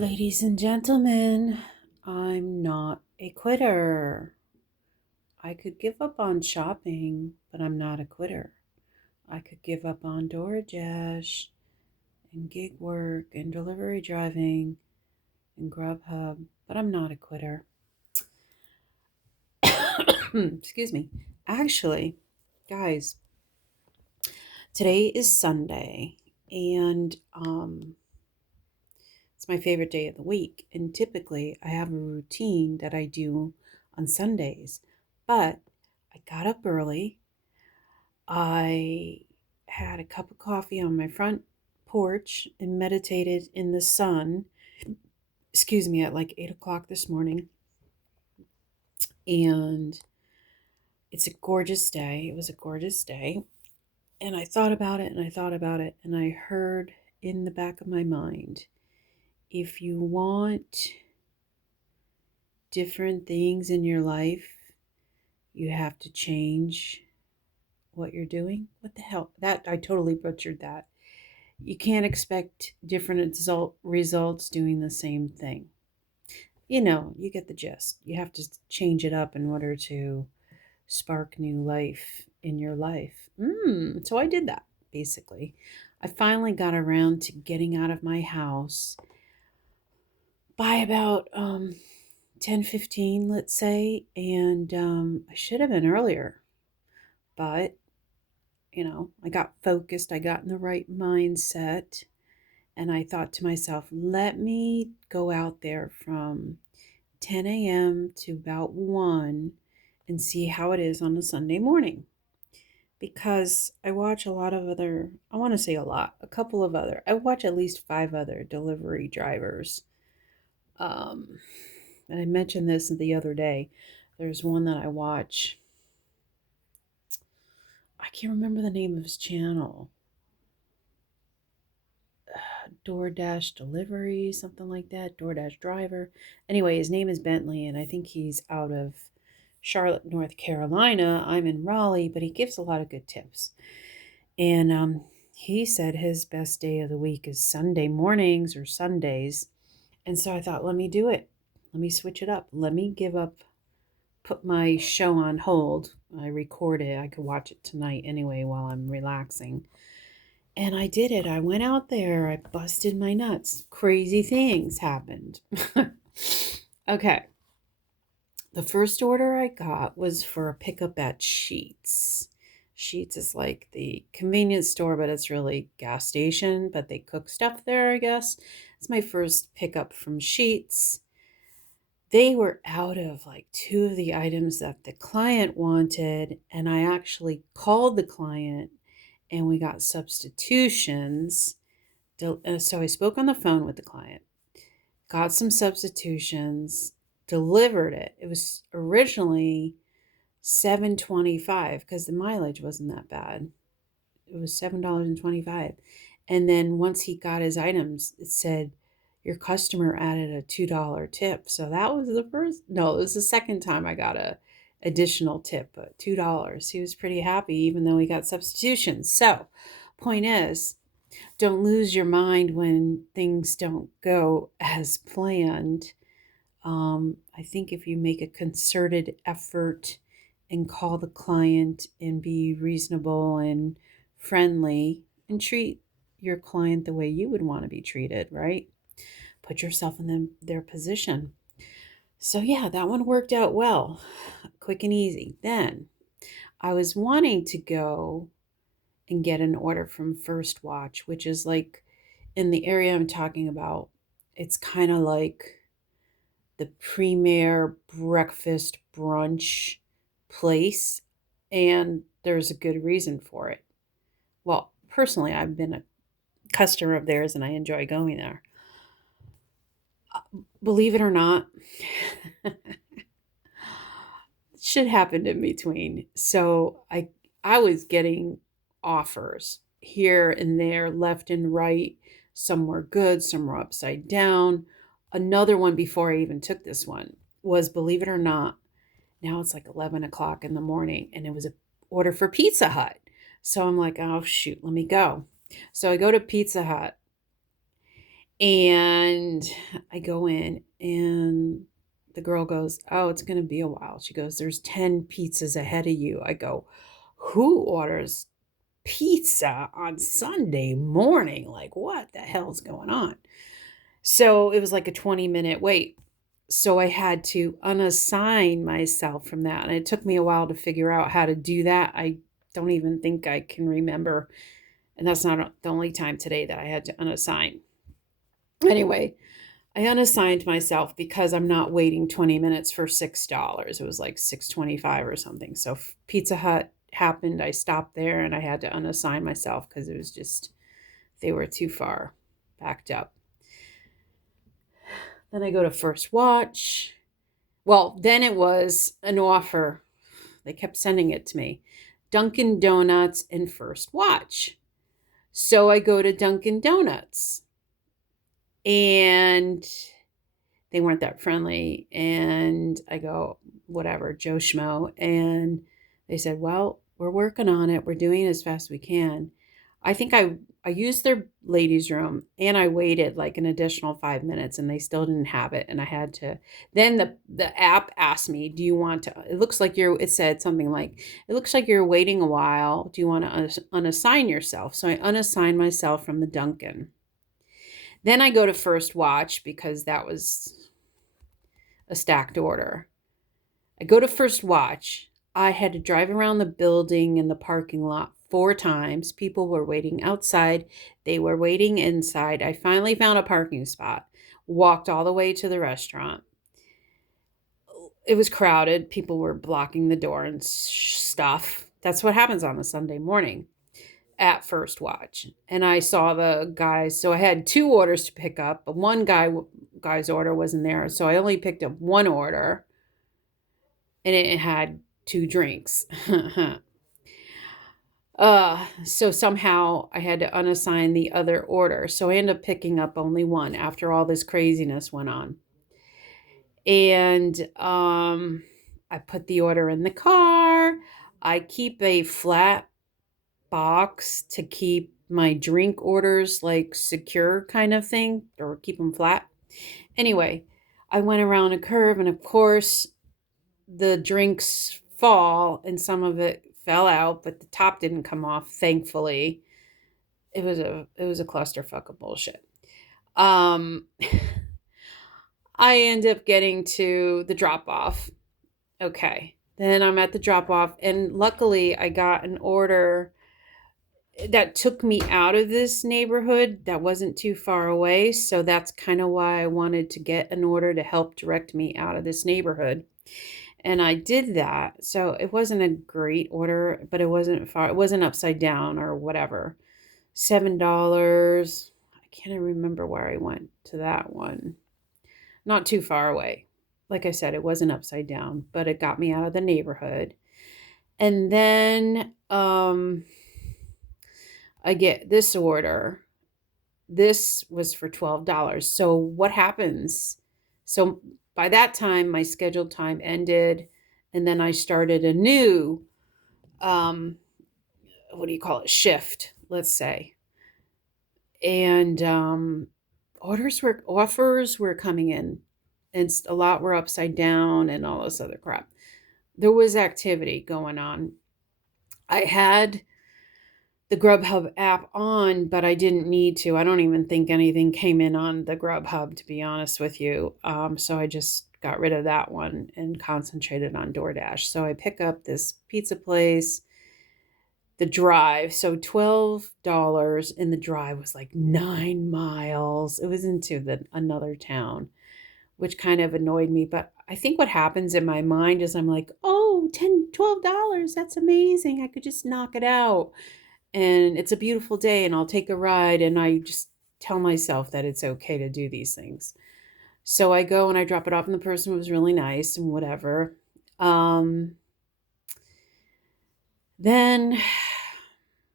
Ladies and gentlemen, I'm not a quitter. I could give up on shopping, but I'm not a quitter. I could give up on DoorDash and gig work and delivery driving and Grubhub, but I'm not a quitter. Excuse me. Actually, guys, today is Sunday and it's my favorite day of the week. And typically, I have a routine that I do on Sundays. But I got up early. I had a cup of coffee on my front porch and meditated in the sun, excuse me, at like 8 o'clock this morning. And it's a gorgeous day. It was a gorgeous day. And I thought about it and I thought about it. And I heard in the back of my mind, if you want different things in your life, you have to change what you're doing. What the hell? That I totally butchered that. You can't expect different results doing the same thing. You get the gist. You have to change it up in order to spark new life in your life. So I did that basically. I finally got around to getting out of my house by about 10:15, let's say, and I should have been earlier, but I got focused, I got in the right mindset, and I thought to myself, let me go out there from 10 a.m. to about 1 and see how it is on a Sunday morning. Because I watch a lot of other, I want to say a lot, a couple of other, I watch at least 5 other delivery drivers. And I mentioned this the other day. There's one that I watch. I can't remember the name of his channel. DoorDash delivery, something like that. DoorDash driver. Anyway, his name is Bentley, and I think he's out of Charlotte, North Carolina. I'm in Raleigh, but he gives a lot of good tips. And he said his best day of the week is Sunday mornings or Sundays. And so I thought, let me do it. Let me switch it up. Let me put my show on hold. I record it. I could watch it tonight anyway while I'm relaxing. And I did it. I went out there. I busted my nuts. Crazy things happened. Okay. The first order I got was for a pickup at Sheets. Sheets is like the convenience store, but it's really gas station, but they cook stuff there, I guess. It's my first pickup from Sheets. They were out of like 2 of the items that the client wanted, and I actually called the client and we got substitutions. So I spoke on the phone with the client, got some substitutions, delivered it. It was originally 7.25 because the mileage wasn't that bad. It was $7.25. And then once he got his items, it said your customer added a $2 tip. So that was the first, no, it was the second time I got a additional tip, but $2. He was pretty happy even though he got substitutions. So point is, don't lose your mind when things don't go as planned. I think if you make a concerted effort and call the client and be reasonable and friendly and treat your client the way you would want to be treated, right? Put yourself in their position. So, yeah, that one worked out well, quick and easy. Then I was wanting to go and get an order from First Watch, which is like in the area I'm talking about. It's kind of like the premier breakfast brunch place, and there's a good reason for it. Well, personally, I've been a customer of theirs and I enjoy going there. Believe it or not, shit happened in between. So I was getting offers here and there, left and right. Some were good, some were upside down. Another one before I even took this one was, believe it or not, now it's like 11 o'clock in the morning, and it was an order for Pizza Hut. So I'm like, oh shoot, let me go. So I go to Pizza Hut, And I go in and the girl goes, "Oh, it's going to be a while." She goes, "There's 10 pizzas ahead of you." I go, "Who orders pizza on Sunday morning? Like, what the hell's going on?" So it was like a 20-minute wait. So I had to unassign myself from that. And it took me a while to figure out how to do that. I don't even think I can remember. And that's not the only time today that I had to unassign. Anyway, I unassigned myself because I'm not waiting 20 minutes for $6. It was like 6.25 or something. So Pizza Hut happened. I stopped there and I had to unassign myself because it was just, they were too far backed up. Then I go to First Watch. Well, then it was an offer. They kept sending it to me. Dunkin' Donuts and First Watch. So I go to Dunkin' Donuts and they weren't that friendly. And I go, whatever, Joe Schmo. And they said, "Well, we're working on it. We're doing it as fast as we can." I think I used their ladies' room and I waited like an additional 5 minutes and they still didn't have it. And I had to, then the app asked me, "Do you want to," it looks like it said something like, "It looks like you're waiting a while. Do you want to unassign yourself?" So I unassigned myself from the Dunkin'. Then I go to First Watch because that was a stacked order. I go to First Watch. I had to drive around the building and the parking lot 4 times. People were waiting outside. They were waiting inside. I finally found a parking spot, walked all the way to the restaurant. It was crowded. People were blocking the door and stuff. That's what happens on a Sunday morning at First Watch. And I saw the guys. So I had 2 orders to pick up, but one guy's order wasn't there. So I only picked up 1 order and it had 2 drinks. So somehow I had to unassign the other order. So I ended up picking up only one after all this craziness went on. And I put the order in the car. I keep a flat box to keep my drink orders like secure kind of thing, or keep them flat. Anyway, I went around a curve and of course the drinks fall and some of it fell out, but the top didn't come off, thankfully. It was a clusterfuck of bullshit. Um I end up getting to the drop off. Okay. Then I'm at the drop off and luckily I got an order that took me out of this neighborhood that wasn't too far away, so that's kind of why I wanted to get an order to help direct me out of this neighborhood. And I did that. So it wasn't a great order, but it wasn't far. It wasn't upside down or whatever. $7. I can't remember where I went to that one. Not too far away. Like I said, it wasn't upside down, but it got me out of the neighborhood. And then I get this order. This was for $12. So what happens? So by that time, my scheduled time ended, and then I started a new, what do you call it, shift, let's say. And offers were coming in, and a lot were upside down and all this other crap. There was activity going on. I had the Grubhub app on, but I didn't need to. I don't even think anything came in on the Grubhub, to be honest with you. So I just got rid of that one and concentrated on DoorDash. So I pick up this pizza place, the drive. So $12, and the drive was like 9 miles. It was into another town, which kind of annoyed me. But I think what happens in my mind is I'm like, oh, $12, that's amazing. I could just knock it out and it's a beautiful day and I'll take a ride, and I just tell myself that it's okay to do these things. So I go and I drop it off and the person was really nice and whatever. Then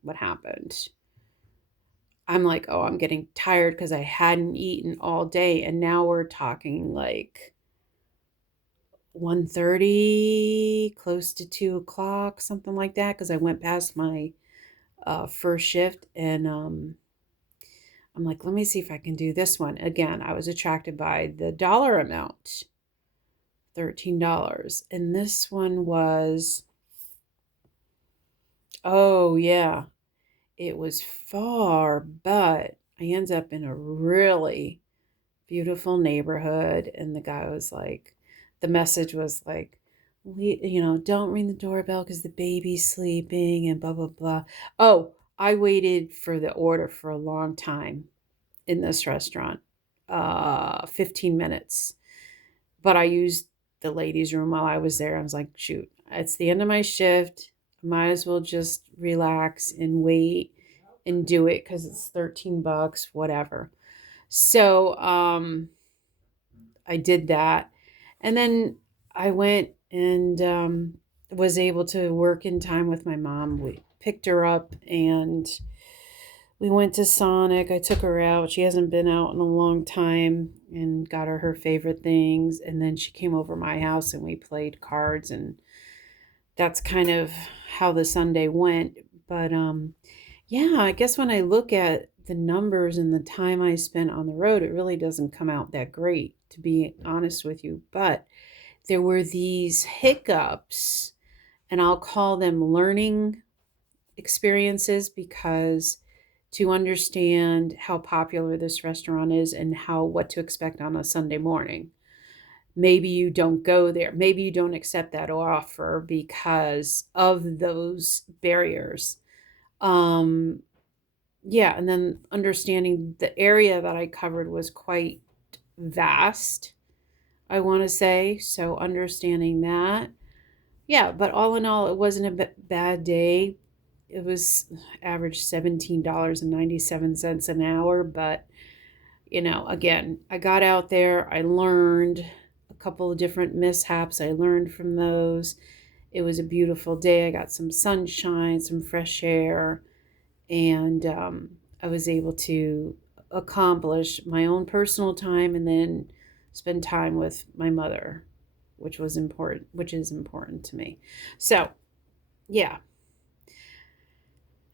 what happened? I'm like, "Oh, I'm getting tired because I hadn't eaten all day." And now we're talking like 1:30, close to 2 o'clock, something like that, because I went past my first shift and I'm like, let me see if I can do this one. Again, I was attracted by the dollar amount, $13. And this one was, oh yeah, it was far, but I ended up in a really beautiful neighborhood. And the guy was like, the message was like, don't ring the doorbell because the baby's sleeping and blah, blah, blah. Oh, I waited for the order for a long time in this restaurant, 15 minutes. But I used the ladies' room while I was there. I was like, shoot, it's the end of my shift. I might as well just relax and wait and do it because it's $13, whatever. So I did that. And then I went and was able to work in time with my mom. We picked her up and we went to Sonic. I took her out. She hasn't been out in a long time and got her favorite things. And then she came over my house and we played cards. And that's kind of how the Sunday went. But yeah, I guess when I look at the numbers and the time I spent on the road, it really doesn't come out that great, to be honest with you. But there were these hiccups, and I'll call them learning experiences, because to understand how popular this restaurant is and what to expect on a Sunday morning. Maybe you don't go there. Maybe you don't accept that offer because of those barriers. Um, yeah, and then understanding the area that I covered was quite vast, I want to say. So understanding that. Yeah, but all in all, it wasn't a bad day. It was average $17.97 an hour. But, again, I got out there. I learned a couple of different mishaps. I learned from those. It was a beautiful day. I got some sunshine, some fresh air, and I was able to accomplish my own personal time and then spend time with my mother, which is important to me. So, yeah,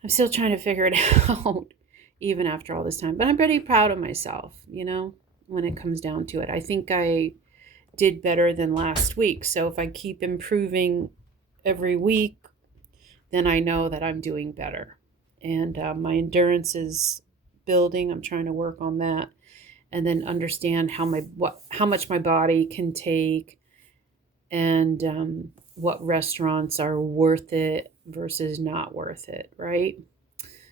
I'm still trying to figure it out even after all this time, but I'm pretty proud of myself, when it comes down to it. I think I did better than last week. So if I keep improving every week, then I know that I'm doing better. And my endurance is building. I'm trying to work on that, and then understand how much my body can take, and what restaurants are worth it versus not worth it, right?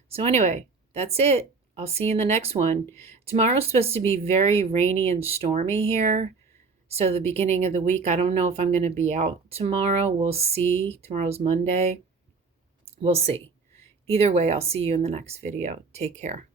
So anyway, that's it. I'll see you in the next one. Tomorrow's supposed to be very rainy and stormy here. So the beginning of the week, I don't know if I'm going to be out tomorrow. We'll see. Tomorrow's Monday. We'll see. Either way, I'll see you in the next video. Take care.